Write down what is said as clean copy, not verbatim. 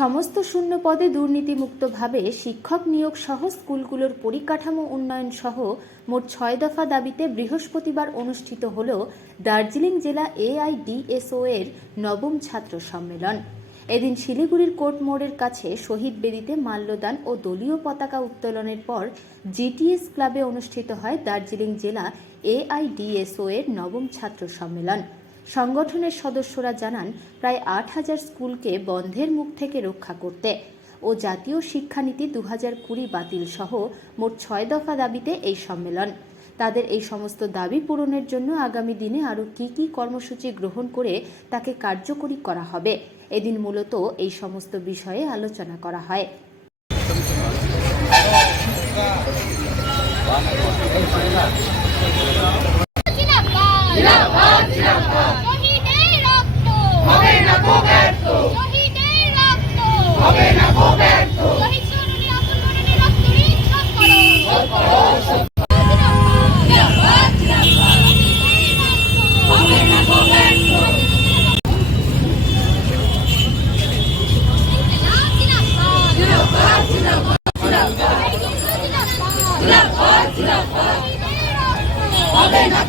সমস্ত শূন্য পদে দুর্নীতিমুক্তভাবে শিক্ষক নিয়োগ সহ স্কুলগুলোর পরিকাঠামো উন্নয়ন সহ মোট 6 দফা দাবিতে বৃহস্পতিবার অনুষ্ঠিত হল দার্জিলিং জেলা AIDSO এর নবম ছাত্র সম্মেলন। এদিন শিলিগুড়ির কোর্ট মোড়ের কাছে শহীদ বেদিতে মাল্যদান ও দলীয় পতাকা উত্তোলনের পর GTS ক্লাবে অনুষ্ঠিত হয় দার্জিলিং জেলা AIDSO এর নবম ছাত্র সম্মেলন। সংগঠনের সদস্যরা জানান, প্রায় 8,000 স্কুলকে বন্ধের মুখ থেকে রক্ষা করতে ও জাতীয় শিক্ষানীতি 2020 বাতিল সহ মোট 6 দফা দাবিতে এই সম্মেলন। তাদের এই সমস্ত দাবি পূরণের জন্য আগামী দিনে আরও কী কর্মসূচি গ্রহণ করে তাকে কার্যকরী করা হবে, এদিন মূলত এই সমস্ত বিষয়ে আলোচনা করা হয়। হবে না